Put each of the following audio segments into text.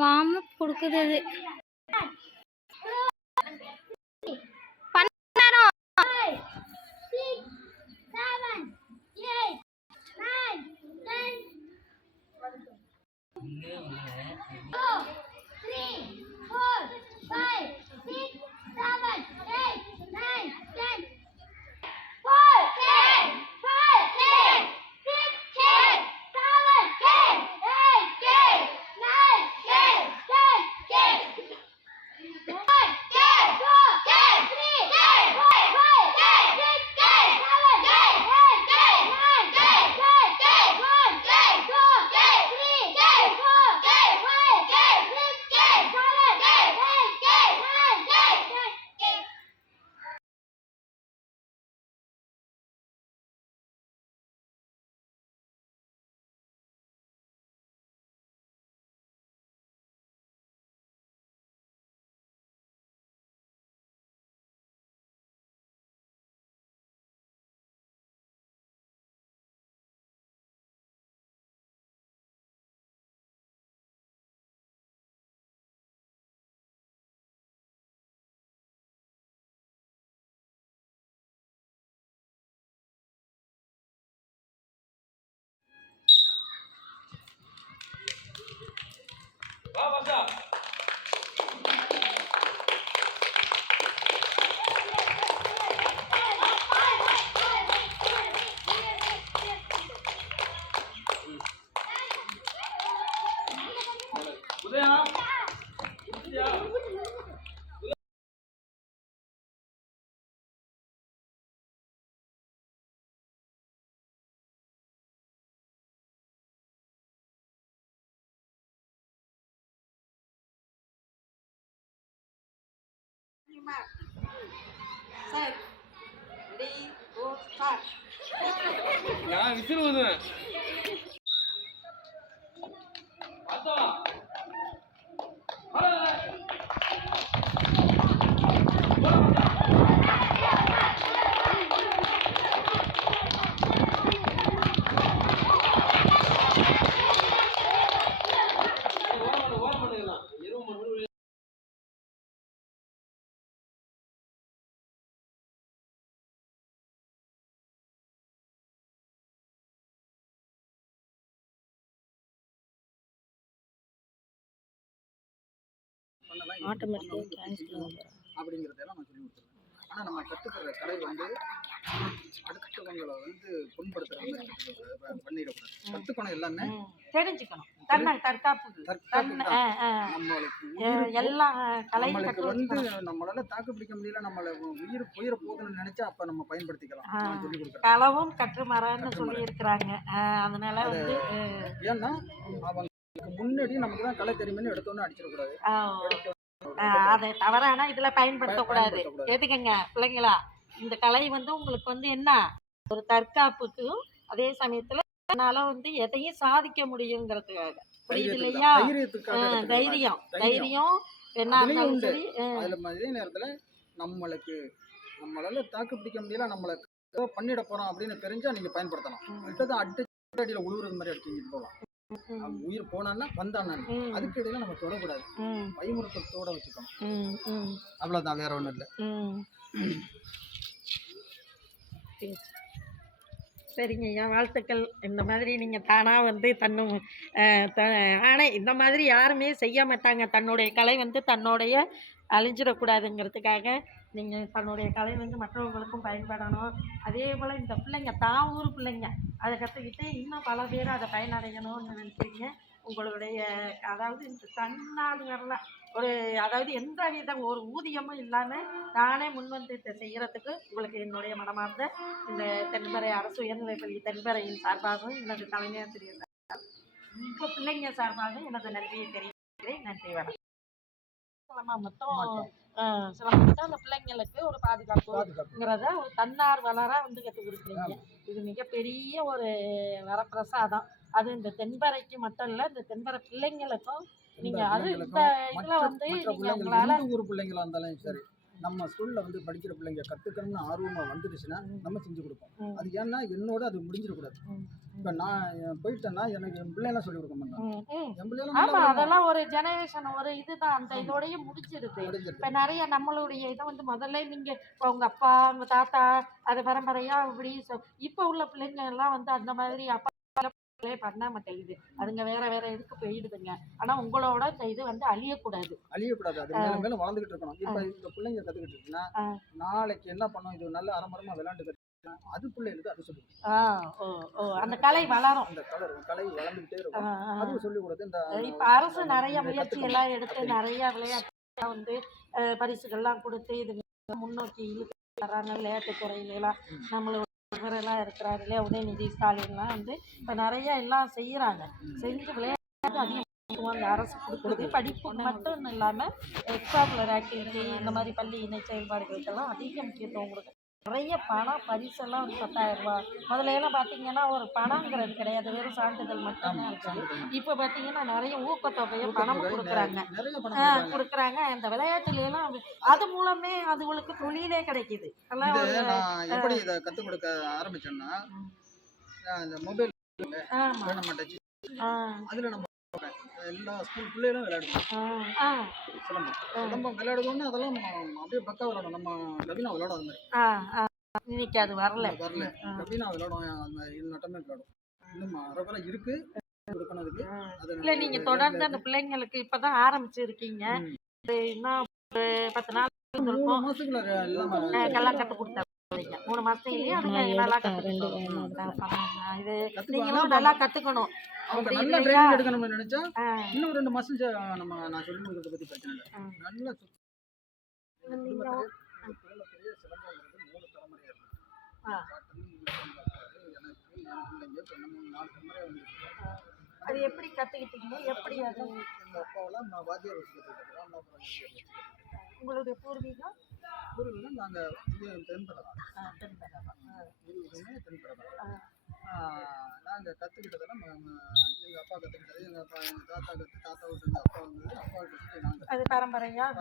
Warm up கொடுக்குது அது. நான் விசில் ஊதுவேன். அப்படிங்கிறதெல்லாம் நான் சொல்லி கொடுத்துருவேன். ஆனால் நம்ம கற்றுக்கிற கலை வந்து அடுத்தவங்களை வந்து புண்படுத்துகிற மாதிரி பண்ணிடக்கூடாது. கற்றுக்கணும், எல்லாமே தெரிஞ்சுக்கணும். தற்காப்பு நம்மளுக்கு வந்து நம்மளால தாக்கு பிடிக்க முடியல, நம்மளை உயிரை போகணும்னு நினைச்சா அப்ப நம்ம பயன்படுத்திக்கலாம். சொல்லி கொடுக்குறோம். களவும் கற்றுமரன்னு சொல்லி இருக்கிறாங்க. அதனால வந்து ஏன்னா அவங்க முன்னாடி நமக்கு தான் கலை தெரியும்னு எடுத்தோன்னு அடிச்சிடக்கூடாது. அதை தவறான இதுல பயன்படுத்தக்கூடாது. கேட்டுக்கங்க பிள்ளைங்களா, இந்த கலை வந்து உங்களுக்கு வந்து என்ன ஒரு தற்காப்புக்கும் அதே சமயத்துல அதனால வந்து எதையும் சாதிக்க முடியுங்கிறதுக்காக, புரியுது இல்லையா? தைரியம் என்ன இருந்தாலும் சரி. அதே நேரத்துல நம்மளால தாக்கு பிடிக்க முடியல, நம்மள பண்ணிட போறோம் அப்படின்னு தெரிஞ்சா நீங்க பயன்படுத்தலாம். அடியில உழுவுறது மாதிரி அடிச்சுட்டு போகலாம். உயிர் போனான்னா வந்தானா அதுக்கு இடையில நம்ம தொடக்கூடாது. பயமுறுத்தத்தோட வச்சுக்கணும். அவ்வளவுதான், வேற ஒண்ணும் இல்லை. சரிங்க ஐயா, வாழ்த்துக்கள். இந்த மாதிரி நீங்கள் தானாக வந்து ஆனால் இந்த மாதிரி யாருமே செய்ய மாட்டாங்க. தன்னுடைய கலை வந்து தன்னுடைய அழிஞ்சிடக்கூடாதுங்கிறதுக்காக நீங்கள் தன்னுடைய கலை வந்து மற்றவங்களுக்கும் பயன்படணும். அதே போல் இந்த பிள்ளைங்க ஊர் பிள்ளைங்க அதை கற்றுக்கிட்டு இன்னும் பல பேர் அதை பயனடையணும்னு நினைக்கிறீங்க. உங்களுடைய அதாவது இந்த தன்னார்வலாம் அதாவது எந்த வித ஒரு ஊதியமும் இல்லாமல் நானே முன்வந்து இதை செய்கிறதுக்கு உங்களுக்கு என்னுடைய மனமார்ந்த இந்த தென்பறை அரசு உயர்நிலைப்பள்ளி தென்பறையின் சார்பாகவும் எனது தலைமையாசிரியர் இப்போ பிள்ளைங்க சார்பாகவும் எனது நன்றியை தெரிவிக்கிறேன். நன்றி, வணக்கம். மொத்தம் அந்த பிள்ளைங்களுக்கு ஒரு பாதுகாப்புங்கிறத ஒரு தன்னார்வலராக வந்து கற்றுக் கொடுக்குறீங்க. இது மிகப்பெரிய ஒரு வரப்பிரசாதம். அது இந்த தென்பறைக்கு மட்டும் இல்லை, இந்த தென்பறை பிள்ளைங்களுக்கும் நீங்க அது இந்த இதுல வந்து நீங்க உங்களால ஊர் பிள்ளைங்களா இருந்தாலும் சரி, நம்ம ஸ்கூல்ல வந்து படிக்கிற பிள்ளைங்க கத்துக்கணும்னு ஆர்வமா வந்துடுச்சுன்னா நம்ம செஞ்சு கொடுப்போம். அது ஏன்னா என்னோட அது முடிஞ்சிடக்கூடாது. இப்ப நான் போயிட்டேன்னா எனக்கு என் பிள்ளைலாம் சொல்லி கொடுக்க மாட்டாங்க. என் பிள்ளைலாம் அதெல்லாம் ஒரு ஜெனரேஷன் ஒரு இதுதான், அந்த இதோடய முடிச்சிருது. இப்ப நிறைய நம்மளுடைய இதை வந்து முதல்ல நீங்க உங்க அப்பா உங்க தாத்தா அது பரம்பரையா இப்படி இப்ப உள்ள பிள்ளைங்க எல்லாம் வந்து அந்த மாதிரி அப்பா பண்ண மாட்டேங்குது. அதுங்க வேற வேற இதுக்கு போயிடுதுங்க. ஆனா உங்களோட இந்த இது வந்து அழியக்கூடாது. அது மேலும் மேலும் வளர்ந்துகிட்டு இருக்கணும். இப்ப இந்த பிள்ளைங்க கத்துக்கிட்டு இருக்குன்னா நாளைக்கு என்ன பண்ணும், இது நல்ல அரமரமா விளையாண்டு அது பிள்ளைகளுக்கு அது சொல்லி அந்த கலை வளரும். அந்த கலை வளர்ந்துகிட்டே இருக்கும். அதுவும் சொல்லி கொடுத்து இந்த இப்ப அரசு நிறைய முயற்சி எல்லாம் எடுத்து நிறைய விளையாட்டு வந்து பரிசுகள்லாம் கொடுத்து இது முன்னோக்கி இழுத்து வர்றாங்க. விளையாட்டு துறையில எல்லாம் நம்மளோட எல்லாம் இருக்கிறாரு இல்லையா, உதயநிதி ஸ்டாலின்லாம் வந்து இப்போ நிறைய எல்லாம் செய்யறாங்க. செஞ்சு விளையாட்டு அதிகம் அந்த அரசு கொடுக்குறது. படிப்பு மட்டும் இல்லாமல் எக்ஸ்ட்ராகுலர் ஆக்டிவிட்டி இந்த மாதிரி பள்ளி இணை செயல்பாடுகளுக்கெல்லாம் அதிக முக்கியத்துவம் கொடுக்கு. நிறைய பணம் பரிசெல்லாம் வந்து 10,000 ரூபாய். முதல்ல எல்லாம் பார்த்தீங்கன்னா ஒரு பணங்கிறது கிடையாது, வெறும் சான்றிதழ் மட்டும்தான் இருக்குது. இப்போ பார்த்தீங்கன்னா நிறைய ஊக்கத்தொகையும் பணமும் கொடுக்குறாங்க. அந்த விளையாட்டுல எல்லாம் அது மூலமே அதுகளுக்கு தொழிலே கிடைக்குது. எப்படி இதை கற்றுக் கொடுக்க ஆரம்பிச்சோம்னா இந்த மொபைல் அதில் நம்ம எல்லா ஸ்கூல் பிள்ளைகளும் விளையாடுவோம். சிலம்பம் விளையாடுவோம்னா அதெல்லாம் அப்படியே பக்கா விளையாடும். நம்ம கவினா விளையாடும் அது மாதிரி. இன்னைக்கு அது வரல கவினா விளையாடும். அது மாதிரி நட்டமே விளையாடும். இன்னும் அறகுறை இருக்கு கொடுக்கணுதுக்கு. இல்லை நீங்க தொடர்ந்து அந்த பிள்ளைங்களுக்கு இப்பதான் ஆரம்பிச்சிருக்கீங்க. இன்னும் 10 நாள் எல்லாம் கற்றுக் கொடுத்தா 3 மாசத்துலயே அதுங்க நல்லா கத்துக்கணும். இது நீங்களும் நல்லா கத்துக்கணும். அவங்க நல்ல ட்ரைனிங் எடுக்கணும்னு நினைச்சா இன்னும் 2 மாசம் நம்ம நான் சொல்லி கொடுக்கறத பத்தி பிரச்சனை இல்லை. நல்ல அது எப்படி கத்துக்கிட்டீங்க? எப்படி அது அப்பாவெல்லாம் நான் வாத்தியார் வச்சு கற்றுக்கிட்டேன். உங்களுடைய பூர்வீகம் நாங்கள் தென்படை நாங்கள் கற்றுக்கிட்டதெல்லாம் எங்கள் அப்பா கற்றுக்கிட்டது, எங்கள் தாத்தா தாத்தா விட்டு அப்பா வந்தது, அப்பா கற்றுக்கிட்டு நாங்கள் அது பரம்பரையாக.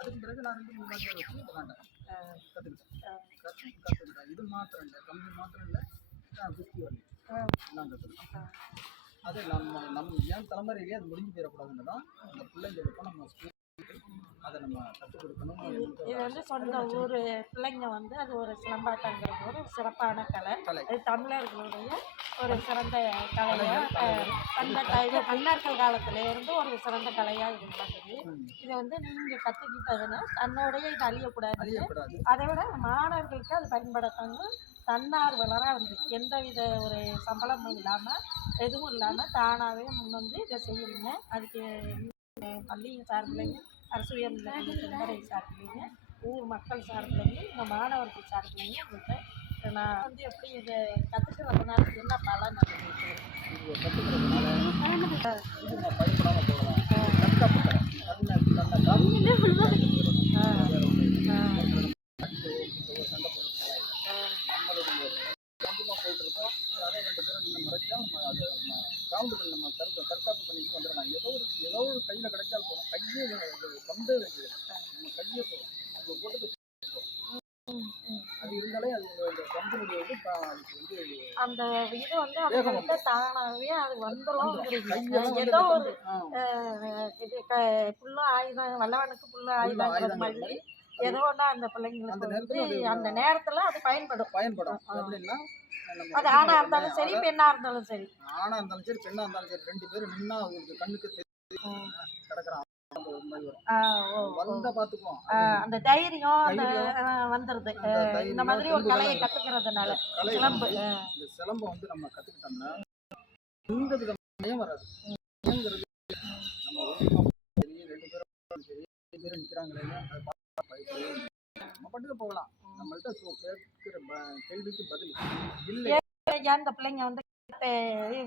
அதுக்கு பிறகு நான் 2 3 வாத்தியார் வச்சு கற்றுக்கிட்டேன். இது மாத்திரம் இல்லை, கம்பி மாத்திரம் இல்லை, குஸ்தி வரல எல்லாம் கற்றுக்கிட்டோம். அது நம்ம ஏன் தலைமுறையிலேயே அது முடிஞ்சு போயிடக்கூடாதுன்னு தான் அந்த பிள்ளைங்களுக்கும் நம்ம ஸ்கூல் அதை நம்ம கற்றுக் கொடுக்கணும். இது வந்து சொந்த ஊர் பிள்ளைங்க வந்து அது ஒரு சிலம்பாட்டங்கிறது ஒரு சிறப்பான கலை. அது தமிழர்களுடைய ஒரு சிறந்த கலையாக அந்த மன்னர்கள் காலத்திலேருந்து ஒரு சிறந்த கலையாக இருந்தது. இதை வந்து நீங்கள் கற்றுக்கிட்டதுன்னா தன்னோடைய இது அழியக்கூடாது. அதை விட மாணவர்களுக்கு அது பயன்படுத்தணும். தன்னார்வலராக வந்து எந்தவித ஒரு சம்பளமும் இல்லாமல் எதுவும் இல்லாமல் தானாகவே முன் வந்து இதை செய்யறீங்க. அதுக்கு பள்ளி சார்பிலைங்க, அரசு உயர்நிலைப்பள்ளி தென்படை சார்பிலைங்க, ஊர் மக்கள் சார்பிலைங்க, இந்த மாணவர்கள் சார்பிலைங்க உங்கள்கிட்ட நான் வந்து எப்படி இதை கற்றுக்கிறதுனால என்ன பலன் நம்ம தற்காப்பு பண்ணிட்டு வந்துடலாம். ஏதோ ஒரு கையில் கிடைச்சால் போகிறோம். கையே கம்பே வைக்கிறது, நம்ம கையே போகிறோம். அது போட்டு அது இருந்தாலே அது இந்த கம்பெனியுடைய இது வந்து அந்த இது வந்து அவங்கள்ட்ட தானாகவே அது வந்துடும். ஏதோ ஒரு இது புல்ல ஆயுதம் வல்லவனுக்கு புல்ல ஆயுதங்கிறது மாதிரி ஏதோ ஒன்றா அந்த பிள்ளைங்களுக்கு வந்து அந்த நேரத்தில் அது பயன்படும். அப்படின்னா அது ஆணா இருந்தாலும் சரி பெண்ணா இருந்தாலும் சரி, ஆணா இருந்தாலும் சரி பெண்ணா இருந்தாலும் சரி, 2 பேரும் நின்னா அவங்களுக்கு கண்ணுக்கு கிடக்குறான் வந்தா பாத்துக்குவோம். அந்த தைரியம் வந்துருது இந்த மாதிரி ஒரு கலையை கத்துக்கிறதுனால. இந்த சிலம்பம் வந்து நம்ம கத்துக்கிட்டோம்னா எந்த விதமாயும் வராது. நம்ம 2 பேரும் நிக்கிறாங்களே நம்ம பாட்டுக்கு போகலாம். நம்மள்ட்ட கேட்கிற கேள்விக்கு பதில் இல்லை. இந்த பிள்ளைங்க வந்து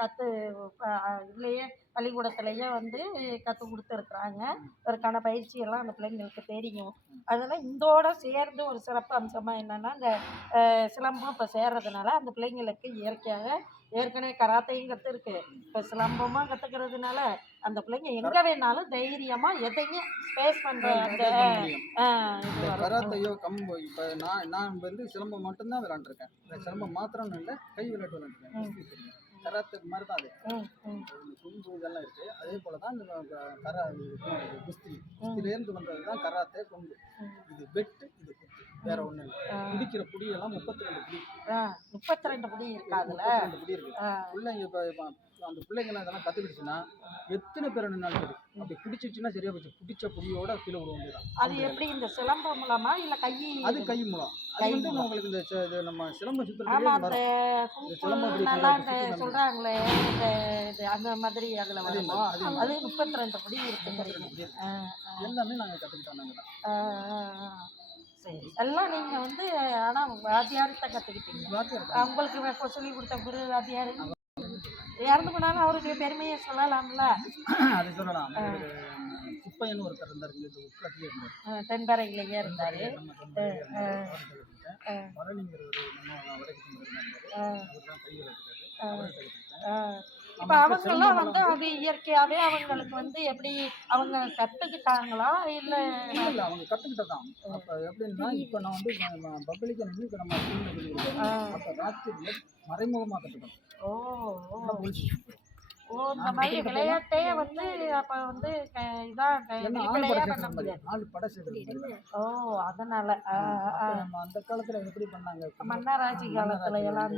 கத்து இதுலயே பள்ளிக்கூடத்துலேயே வந்து கற்றுக் கொடுத்துருக்குறாங்க. அதற்கான பயிற்சியெல்லாம் அந்த பிள்ளைங்களுக்கு தெரியும். அதனால் இதோட சேர்ந்து ஒரு சிறப்பு அம்சமாக என்னென்னா இந்த சிலம்பம் இப்போ சேர்றதுனால அந்த பிள்ளைங்களுக்கு இயற்கையாக ஏற்கனவே கராத்தையும் கற்றுருக்கு, இப்போ சிலம்பமாக கற்றுக்கிறதுனால அந்த பிள்ளைங்க எங்கே வேணாலும் தைரியமாக எதையும் ஃபேஸ் பண்ணுற அந்த இது வரும். கராத்தையோ கம்போ இப்போ நான் வந்து சிலம்பம் மட்டும்தான் விளாண்டுருக்கேன். இந்த சிலம்பம் மாத்திரம்னு இல்லை, கை விளையாட்டு விளாண்டுருக்கேன். கராத்தே மாதிரி தான் அது. கும்பு இதெல்லாம் இருக்கு. அதே போல தான் இந்த குஸ்திலேருந்து வந்தது தான் கராத்தே, கும்பு. இது வெட்டு, இது குத்து, வேற ஒன்றும் இல்லை. பிடிக்கிற புடியெல்லாம் 32 புடி. 32 புடி இருக்கா அதில்? 32 புடி இருக்கு. பிள்ளைங்க இப்போ அந்த பிள்ளைங்களாம் இதெல்லாம் கற்றுக்கிடுச்சுன்னா எத்தனை பேர் நின்னாலும் சரி, அப்படி பிடிச்சிச்சுன்னா சரியா போச்சு. பிடிச்ச புடியோட கீழே விட வேண்டியதான். அது எப்படி இந்த சிலம்பம் மூலமா இல்லை கை? அது கை மூலம். அது வந்து உங்களுக்கு இந்த இது நம்ம சிலம்பம் சுற்றுறது நல்லா சொல்கிறாங்களே அந்த மாதிரி அதில் வருமோ? அது 32 படி இருக்குங்கிறீங்க. எல்லாமே நாங்கள் கற்றுக்கிட்டோம். நாங்கள் சரி, எல்லாம் நீங்கள் வந்து ஆனால் வாத்தியார்கிட்ட கற்றுக்கிட்டீங்க. உங்களுக்கு சொல்லி கொடுத்த குரு வாத்தியார் இறந்து போனாலும் அவருடைய பெருமையை சொல்லலாம்ல? அது சொல்லலாம். சுப்பையன் ஒருத்தர் இருந்தார், உட்காட்டிலே இருந்தார், தென்பறையிலேயே இருந்தார். இப்போ அவங்கெல்லாம் வந்து அது இயற்கையாகவே அவங்களுக்கு வந்து எப்படி அவங்க கற்றுக்கிட்டாங்களா இல்லை? இல்லை, அவங்க கற்றுக்கிட்டதான். அப்போ எப்படின்னா இப்போ நான் வந்து பப்ளிக்கை நின்று இப்போ நம்ம ஸ்கூலில் சொல்லி கொடுக்குறோம். அப்போ ராத்திரியில் மறைமுகமாக கற்றுக்கணும். இந்த மாதிரி விளையாட்டே வந்து அப்போ வந்து இதான் பண்ண முடியாது. அதனால அந்த காலத்தில் எப்படி பண்ணாங்க? மன்னராட்சி காலத்துல எல்லாம்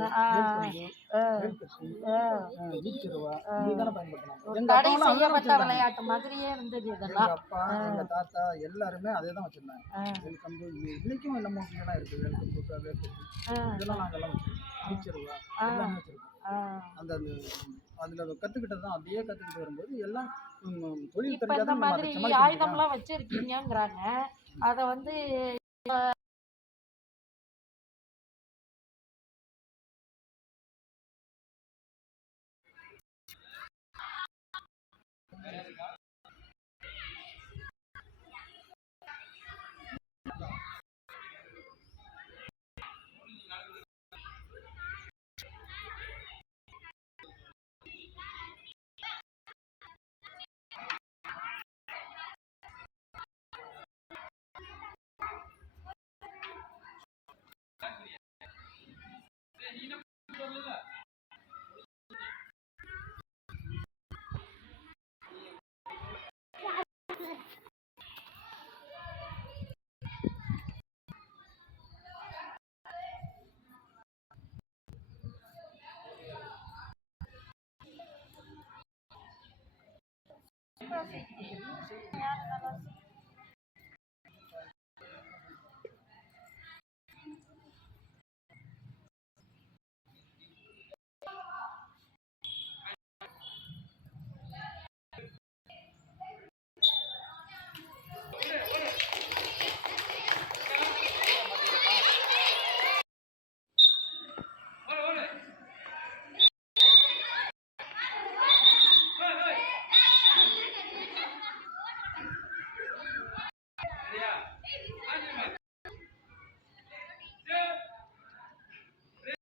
செய்யப்பட்ட விளையாட்டு மாதிரியே இருந்தது. இதெல்லாம் அப்பா, எங்க தாத்தா எல்லாருமே அதே தான் வச்சிருந்தாங்க. இன்னைக்கும் நம்ம இருக்கு. இதெல்லாம் நாங்கெல்லாம் வச்சிருக்கோம். அந்த அதில் கற்றுக்கிட்டது தான். அப்படியே கற்றுக்கிட்டு வரும்போது எல்லாம் தொழில் தெரிஞ்சால் இந்த மாதிரி ஆயுதம்லாம் வச்சுருக்கீங்கிறாங்க. அதை வந்து